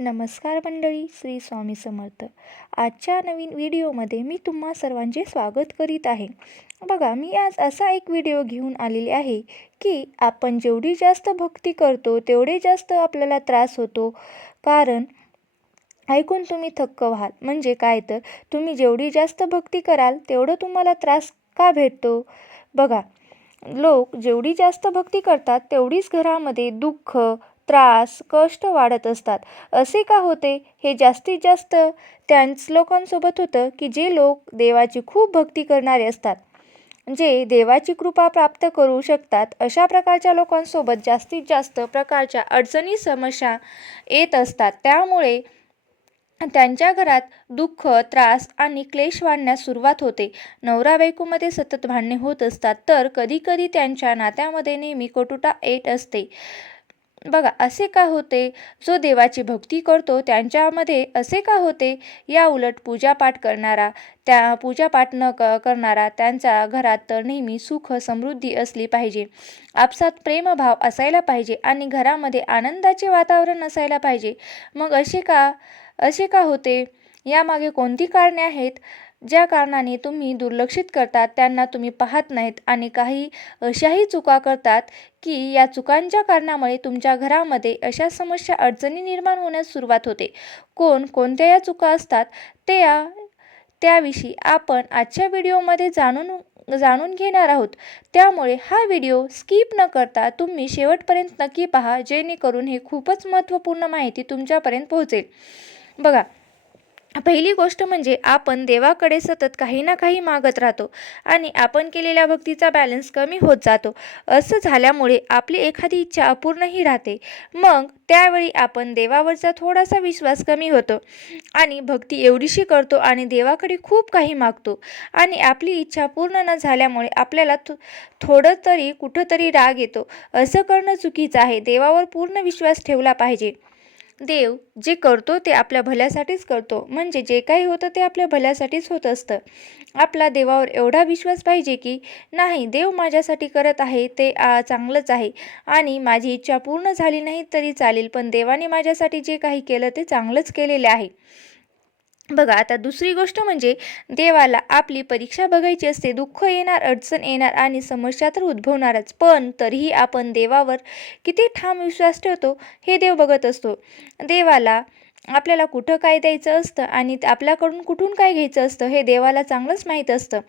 नमस्कार मंडळी श्री स्वामी समर्थ. आजच्या नवीन व्हिडिओमध्ये मी तुम्हा सर्वांचे स्वागत करीत आहे. बघा मी आज असा एक व्हिडिओ घेऊन आलेली आहे की आपण जेवढी जास्त भक्ती करतो तेवढे जास्त आपल्याला त्रास होतो. कारण ऐकून तुम्ही थक्क व्हाल. म्हणजे काय तर तुम्ही जेवढी जास्त भक्ती कराल तेवढं तुम्हाला त्रास का भेटतो? बघा लोक जेवढी जास्त भक्ती करतात तेवढीच घरामध्ये दुःख त्रास कष्ट वाढत असतात. असे का होते? हे जास्तीत जास्त त्यांच लोकांसोबत होतं की जे लोक देवाची खूप भक्ती करणारे असतात. जे देवाची कृपा प्राप्त करू शकतात अशा प्रकारच्या लोकांसोबत जास्तीत जास्त प्रकारच्या अडचणी समस्या येत असतात. त्यामुळे त्यांच्या घरात दुःख त्रास आणि क्लेश वाढण्यास सुरुवात होते. नवरा बायकोमध्ये सतत भांडणे होत असतात. तर कधीकधी त्यांच्या नात्यामध्ये नेहमी कटुटा येत असते. बघा असे का होते? जो देवाची भक्ती करतो त्यांच्यामध्ये असे का होते? या उलट पूजापाठ करणारा त्या पूजापाठ न क करणारा त्यांच्या घरात तर नेहमी सुख समृद्धी असली पाहिजे. आपसात प्रेमभाव असायला पाहिजे आणि घरामध्ये आनंदाचे वातावरण असायला पाहिजे. मग असे का असे का होते? यामागे कोणती कारणे आहेत? ज्या कारणाने तुम्ही दुर्लक्षित करतात त्यांना तुम्ही पाहत नाहीत आणि काही अशाही चुका करतात की या चुकांच्या कारणामुळे तुमच्या घरामध्ये अशा समस्या अडचणी निर्माण होण्यास सुरुवात होते. कोण कोणत्या या चुका असतात ते या त्याविषयी आपण आजच्या व्हिडिओमध्ये जाणून जाणून घेणार आहोत. त्यामुळे हा व्हिडिओ स्किप न करता तुम्ही शेवटपर्यंत नक्की पहा जेणेकरून हे खूपच महत्त्वपूर्ण माहिती तुमच्यापर्यंत पोहोचेल. बघा पहिली गोष्ट म्हणजे आपण देवाकडे सतत काही ना काही मागत राहतो आणि आपण केलेल्या भक्तीचा बॅलन्स कमी होत जातो. असं झाल्यामुळे आपली एखादी इच्छा अपूर्णही राहते. मग त्यावेळी आपण देवावरचा थोडासा विश्वास कमी होतो आणि भक्ती एवढीशी करतो आणि देवाकडे खूप काही मागतो. आणि आपली इच्छा पूर्ण न झाल्यामुळे आपल्याला थोडं तरी कुठंतरी राग येतो. असं करणं चुकीचं आहे. देवावर पूर्ण विश्वास ठेवला पाहिजे. देव जे करतो ते आपल्या भल्यासाठीच करतो. म्हणजे जे काही होतं ते आपल्या भल्यासाठीच होत असतं. आपला देवावर एवढा विश्वास पाहिजे की नाही देव माझ्यासाठी करत आहे ते चांगलंच आहे. आणि माझी इच्छा पूर्ण झाली नाही तरी चालेल पण देवाने माझ्यासाठी जे काही केलं ते चांगलंच केलेले आहे. बघा आता दुसरी गोष्ट म्हणजे देवाला आपली परीक्षा बघायची असते दुःख येणार अडचण येणार आणि समस्या तर उद्भवणारच. पण तरीही आपण देवावर किती ठाम विश्वास ठेवतो हे देव बघत असतो. देवाला आपल्याला कुठं काय द्यायचं असतं आणि आपल्याकडून कुठून काय घ्यायचं असतं हे देवाला चांगलंच माहीत असतं.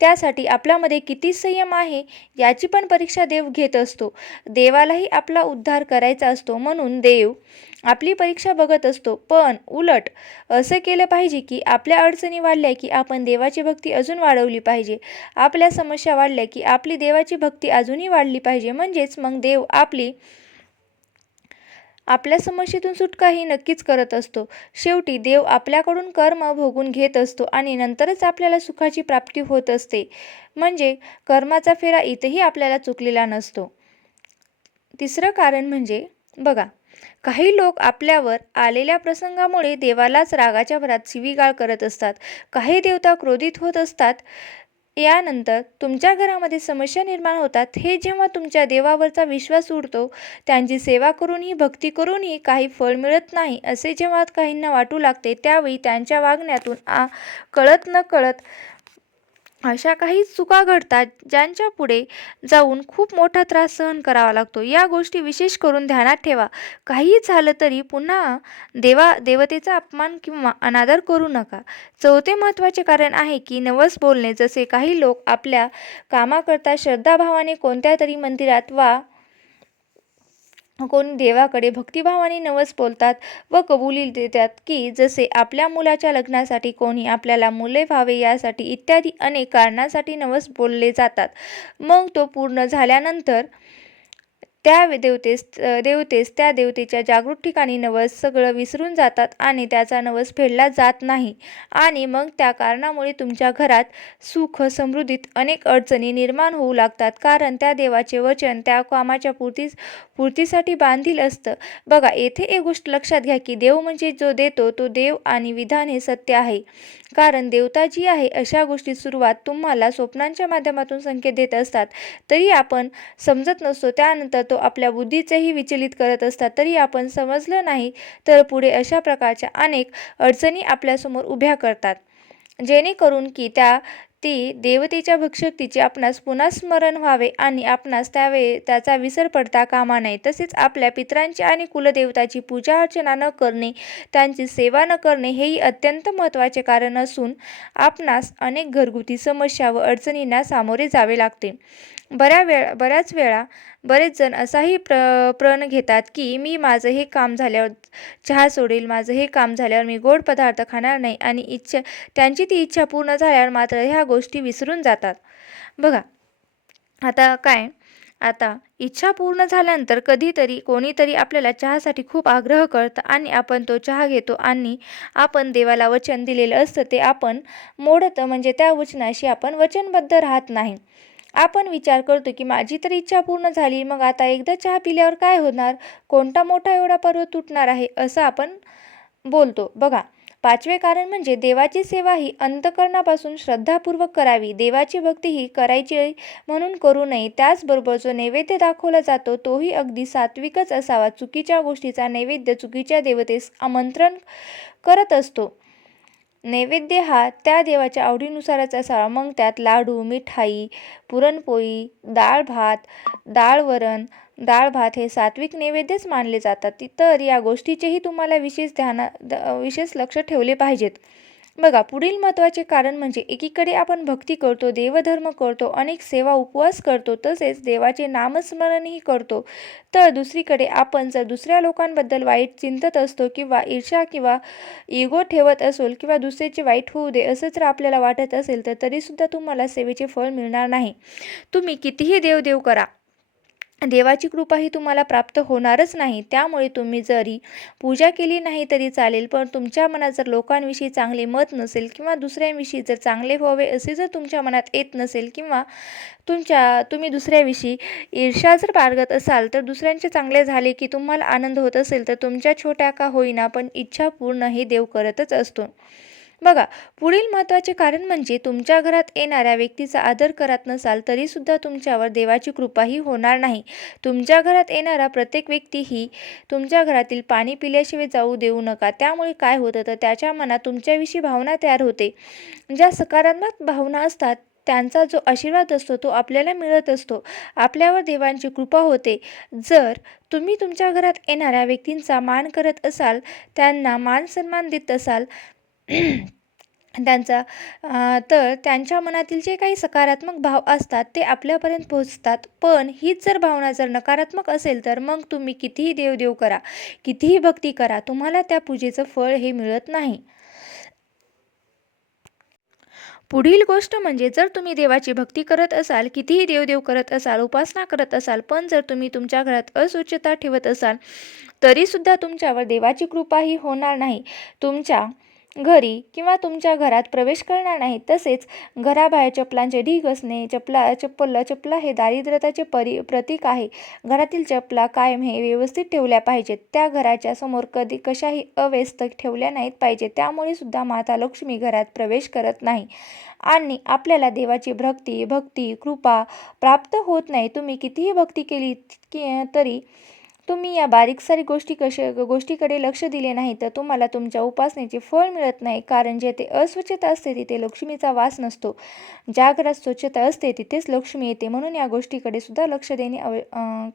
त्यासाठी आपल्यामध्ये किती संयम आहे याची पण परीक्षा देव घेत असतो. देवालाही आपला उद्धार करायचा असतो म्हणून देव आपली परीक्षा बघत असतो. पण उलट असं केलं पाहिजे की आपल्या अडचणी वाढल्या की आपण देवाची भक्ती अजून वाढवली पाहिजे. आपल्या समस्या वाढल्या की आपली देवाची भक्ती अजूनही वाढली पाहिजे. म्हणजेच मग देव आपली आपल्या समस्येतून सुटका ही नक्कीच करत असतो. शेवटी देव आपल्याकडून कर्म भोगून घेत असतो आणि नंतरच आपल्याला सुखाची प्राप्ती होत असते. म्हणजे कर्माचा फेरा इथेही आपल्याला चुकलेला नसतो. तिसरं कारण म्हणजे बघा काही लोक आपल्यावर आलेल्या प्रसंगामुळे देवालाच रागाच्या भरात शिवीगाळ करत असतात. काही देवता क्रोधित होत असतात. यानंतर तुमच्या घरामध्ये समस्या निर्माण होतात. हे जेव्हा तुमच्या देवावरचा विश्वास उडतो त्यांची सेवा करूनही भक्ती करूनही काही फळ मिळत नाही असे जेव्हा काहींना वाटू लागते त्यावेळी त्यांच्या वागण्यातून आ कळत न कळत अशा काही चुका घडतात ज्यांच्या पुढे जाऊन खूप मोठा त्रास सहन करावा लागतो. या गोष्टी विशेष करून ध्यानात ठेवा. काहीही झालं तरी पुन्हा देवा देवतेचा अपमान किंवा अनादर करू नका. चौथे महत्त्वाचे कारण आहे की नवस बोलणे. जसे काही लोक आपल्या कामाकरता श्रद्धाभावाने कोणत्या तरी मंदिरात वा कोणी देवाकडे भक्तिभावाने नवस बोलतात व कबुली देतात की जसे आपल्या मुलाच्या लग्नासाठी कोणी आपल्याला मुले व्हावे यासाठी इत्यादी अनेक कारणासाठी नवस बोलले जातात. मग तो पूर्ण झाल्यानंतर त्या देवतेस देवतेस त्या देवतेच्या जागृत ठिकाणी नवस सगळं विसरून जातात आणि त्याचा नवस फेडला जात नाही. आणि मग त्या कारणामुळे तुमच्या घरात सुख समृद्धीत अनेक अडचणी निर्माण होऊ लागतात. कारण त्या देवाचे वचन त्या कामाच्या पूर्तीस पूर्तीसाठी बांधील असतं. बघा येथे एक गोष्ट लक्षात घ्या की देव म्हणजे जो देतो तो देव आणि विधान हे सत्य आहे. कारण देवता जी आहे अशा गोष्टी सुरुवात तुम्हाला स्वप्नांच्या माध्यमातून संकेत देत असतात. तरी आपण समजत नसतो त्यानंतर तो आपल्या बुद्धीचेही विचलित करत असतात. तरी आपण समजलं नाही तर पुढे अशा प्रकारच्या अनेक अडचणी आपल्यासमोर उभ्या करतात. जेणेकरून की त्या ती देवतेच्या भक्षकतीचे आपणास पुन्हा स्मरण व्हावे आणि आपणास त्यावेळी त्याचा विसर पडता कामा नये. तसेच आपल्या पितरांची आणि कुलदेवताची पूजा अर्चना न करणे त्यांची सेवा न करणे हेही अत्यंत महत्त्वाचे कारण असून आपणास अनेक घरगुती समस्या व अडचणींना सामोरे जावे लागते. बऱ्या वेळा बऱ्याच वेळा बरेच जण असाही प्र प्रण घेतात की मी माझं हे काम झाल्यावर चहा सोडेल माझं हे काम झाल्यावर मी गोड पदार्थ खाणार नाही आणि इच्छा त्यांची ती इच्छा पूर्ण झाल्यावर मात्र ह्या गोष्टी विसरून जातात. बघा आता काय? आता इच्छा पूर्ण झाल्यानंतर कधीतरी कोणीतरी आपल्याला चहासाठी खूप आग्रह करतं आणि आपण तो चहा घेतो आणि आपण देवाला वचन दिलेलं असतं ते आपण मोडतं म्हणजे त्या वचनाशी आपण वचनबद्ध राहत नाही. आपण विचार करतो की माझी तर इच्छा पूर्ण झाली मग आता एकदा चहा पिल्यावर काय होणार? कोणता मोठा एवढा पर्वत तुटणार आहे? असं आपण बोलतो. बघा पाचवे कारण म्हणजे देवाची सेवा ही अंतकरणापासून श्रद्धापूर्वक करावी. देवाची भक्ती ही करायची म्हणून करू नये. त्याचबरोबर जो नैवेद्य दाखवला जातो तोही अगदी सात्विकच असावा. चुकीच्या गोष्टीचा नैवेद्य चुकीच्या देवतेस आमंत्रण करत असतो. नैवेद्य हा त्या देवाच्या आवडीनुसारच असावा. मग त्यात लाडू मिठाई पुरणपोळी डाळ भात डाळ वरण डाळ भात हे सात्विक नैवेद्यच मानले जातात. तर या गोष्टीचेही तुम्हाला विशेष ध्याना द विशेष लक्ष ठेवले पाहिजेत. बघा पुढील महत्त्वाचे कारण म्हणजे एकीकडे आपण भक्ती करतो देवधर्म करतो अनेक सेवा उपवास करतो तसेच देवाचे नामस्मरणही करतो. तर दुसरीकडे आपण जर दुसऱ्या लोकांबद्दल वाईट चिंतत असतो किंवा ईर्षा किंवा इगो ठेवत असेल किंवा दुसऱ्याचे वाईट होऊ दे असं जर आपल्याला वाटत असेल तर तरीसुद्धा तुम्हाला सेवेचे फळ मिळणार नाही. तुम्ही कितीही देवदेव करा देवाची कृपा ही तुम्हाला प्राप्त होणारच नाही. त्यामुळे तुम्ही जरी पूजा केली नाही तरी चालेल पण तुमच्या मनात जर लोकांविषयी चांगले मत नसेल किंवा दुसऱ्यांविषयी जर चांगले व्हावे असे जर तुमच्या मनात येत नसेल किंवा तुमच्या तुम्ही दुसऱ्याविषयी ईर्ष्या जर बाळगत असाल तर दुसऱ्यांचे चांगले झाले की तुम्हाला आनंद होत असेल तर तुमच्या छोट्या का होईना पण इच्छा पूर्ण हे देव करतच असतो. बघा पुढील महत्त्वाचे कारण म्हणजे तुमच्या घरात येणाऱ्या व्यक्तीचा आदर करत नसाल तरीसुद्धा तुमच्यावर देवाची कृपाही होणार नाही. तुमच्या घरात येणारा प्रत्येक व्यक्ती ही तुमच्या घरातील पाणी पिल्याशिवाय जाऊ देऊ नका. त्यामुळे काय होतं? तर त्याच्या मनात तुमच्याविषयी भावना तयार होते. ज्या सकारात्मक भावना असतात त्यांचा जो आशीर्वाद असतो तो आपल्याला मिळत असतो. आपल्यावर देवांची कृपा होते. जर तुम्ही तुमच्या घरात येणाऱ्या व्यक्तींचा मान करत असाल त्यांना मान सन्मान देत असाल त्यांचा तर त्यांच्या मनातील जे काही सकारात्मक भाव असतात ते आपल्यापर्यंत पोहोचतात. पण हीच जर भावना जर नकारात्मक असेल तर मग तुम्ही कितीही देवदेव करा कितीही भक्ती करा तुम्हाला त्या पूजेचं फळ हे मिळत नाही. पुढील गोष्ट म्हणजे जर तुम्ही देवाची भक्ती करत असाल कितीही देवदेव करत असाल उपासना करत असाल पण जर तुम्ही तुमच्या घरात अस्वच्छता ठेवत असाल तरीसुद्धा तुमच्यावर देवाची कृपा ही होणार नाही. तुमच्या घरी किंवा तुमच्या घरात प्रवेश करणार नाही तसेच घराबाहेर चपलांचे ढीग असणे चपला चप्पल चपला हे दारिद्र्यताचे परी प्रतीक आहे. घरातील चपला कायम हे व्यवस्थित ठेवल्या पाहिजेत. त्या घराच्या समोर कधी कशाही अव्यस्त ठेवल्या नाहीत पाहिजे त्यामुळे सुद्धा माता लक्ष्मी घरात प्रवेश करत नाही. आणि आपल्याला देवाची भक्ती भक्ती कृपा प्राप्त होत नाही. तुम्ही कितीही भक्ती केली की तरी तुम्ही या बारीक सारी गोष्टी कशा गोष्टीकडे लक्ष दिले नाही तर तुम्हाला तुमच्या उपासनेचे फळ मिळत नाही. कारण जेथे अस्वच्छता असते तिथे लक्ष्मीचा वास नसतो. ज्या घरात स्वच्छता असते तिथेच लक्ष्मी येते. म्हणून या गोष्टीकडे सुद्धा लक्ष देणे अव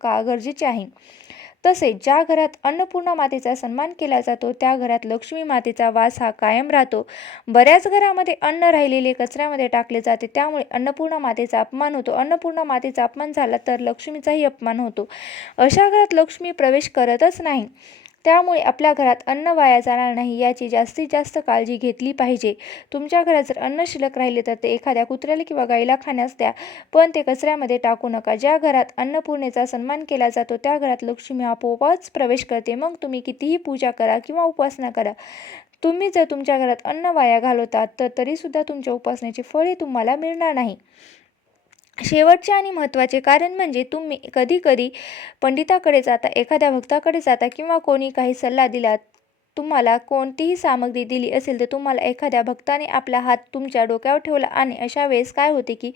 का गरजेचे आहे. तसेच ज्या घरात अन्नपूर्णा मातेचा सन्मान केला जातो त्या घरात लक्ष्मी मातेचा वास हा कायम राहतो. बऱ्याच घरामध्ये अन्न राहिलेले कचऱ्यामध्ये टाकले जाते त्यामुळे अन्नपूर्णा मातेचा अपमान होतो. अन्नपूर्णा मातेचा अपमान झाला तर लक्ष्मीचाही अपमान होतो. अशा घरात लक्ष्मी प्रवेश करतच नाही. त्यामुळे आपल्या घरात अन्न वाया जाणार नाही याची जास्तीत जास्त काळजी घेतली पाहिजे. तुमच्या घरात जर अन्न शिल्लक राहिले तर ते एखाद्या कुत्र्याला किंवा गाईला खाण्यास द्या पण ते कचऱ्यामध्ये टाकू नका. ज्या घरात अन्नपूर्णेचा सन्मान केला जातो त्या घरात लक्ष्मी आपोआपच प्रवेश करते. मग तुम्ही कितीही पूजा करा किंवा उपासना करा. तुम्ही जर तुमच्या घरात अन्न वाया घालवतात तर तरीसुद्धा तुमच्या उपासनेचे फळ हे तुम्हाला मिळणार नाही. शेवटचे आणि महत्त्वाचे कारण म्हणजे तुम्ही कधीकधी पंडिताकडे जाता एखाद्या भक्ताकडे जाता किंवा कोणी काही सल्ला दिला तुम्हाला कोणतीही सामग्री दिली असेल तर तुम्हाला एखाद्या भक्ताने आपला हात तुमच्या डोक्यावर ठेवला आणि अशा वेळेस काय होते की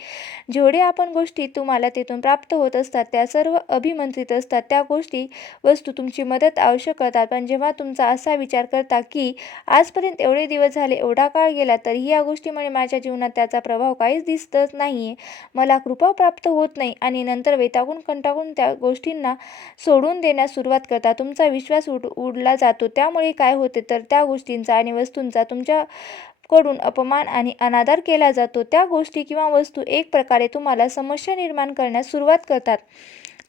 जेवढे आपण गोष्टी तुम्हाला तिथून प्राप्त होत असतात त्या सर्व अभिमंत्रित असतात त्या गोष्टी वस्तू तुमची मदत आवश्यक करतात. पण जेव्हा तुमचा असा विचार करता की आजपर्यंत एवढे दिवस झाले एवढा काळ गेला तरीही या गोष्टीमुळे माझ्या जीवनात त्याचा प्रभाव काहीच दिसतच नाही आहे मला कृपा प्राप्त होत नाही आणि नंतर वैतागून कंटाळून त्या गोष्टींना सोडून देण्यास सुरुवात करता. तुमचा विश्वास उड उडला जातो. त्यामुळे काय काय होते तर त्या गोष्टींचा आणि वस्तूंचा तुमच्या कडून अपमान आणि अनादर केला जातो. त्या गोष्टी किंवा वस्तू एक प्रकारे तुम्हाला समस्या निर्माण करण्यास सुरुवात करतात.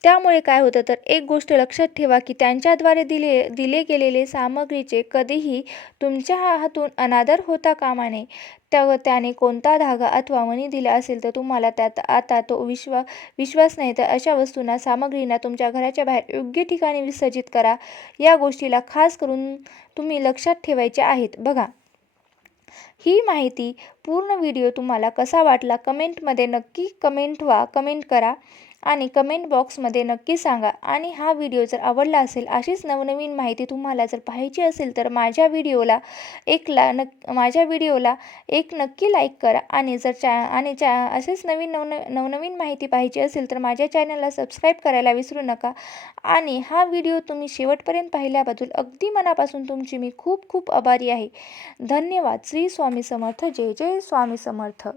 त्यामुळे काय होतं तर एक गोष्ट लक्षात ठेवा की त्यांच्याद्वारे दिले दिले गेलेले सामग्रीचे कधीही तुमच्या हातून अनादर होता कामा नये. त्या त्याने कोणता धागा अथवा मणी दिला असेल तर तुम्हाला त्यात आता तो विश्वा विश्वास नाही तर अशा वस्तूंना सामग्रींना तुमच्या घराच्या बाहेर योग्य ठिकाणी विसर्जित करा. या गोष्टीला खास करून तुम्ही लक्षात ठेवायचे आहेत. बघा ही माहिती पूर्ण व्हिडिओ तुम्हाला कसा वाटला कमेंटमध्ये नक्की कमेंट वा कमेंट करा. आणि कमेंट बॉक्समध्ये नक्की सांगा. आणि हा व्हिडिओ जर आवडला असेल अशीच नवनवीन माहिती तुम्हाला जर पाहायची असेल तर माझ्या व्हिडिओला एक ला नक माझ्या व्हिडिओला एक नक्की लाईक करा. आणि जर चॅ आणि चॅ असेच नवीन नवन नवनवीन माहिती पाहिजे असेल तर माझ्या चॅनलला सबस्क्राईब करायला विसरू नका. आणि हा व्हिडिओ तुम्ही शेवटपर्यंत पाहिल्याबद्दल अगदी मनापासून तुमची मी खूप खूप आभारी आहे. धन्यवाद. श्री स्वामी समर्थ. जय जय स्वामी समर्थ.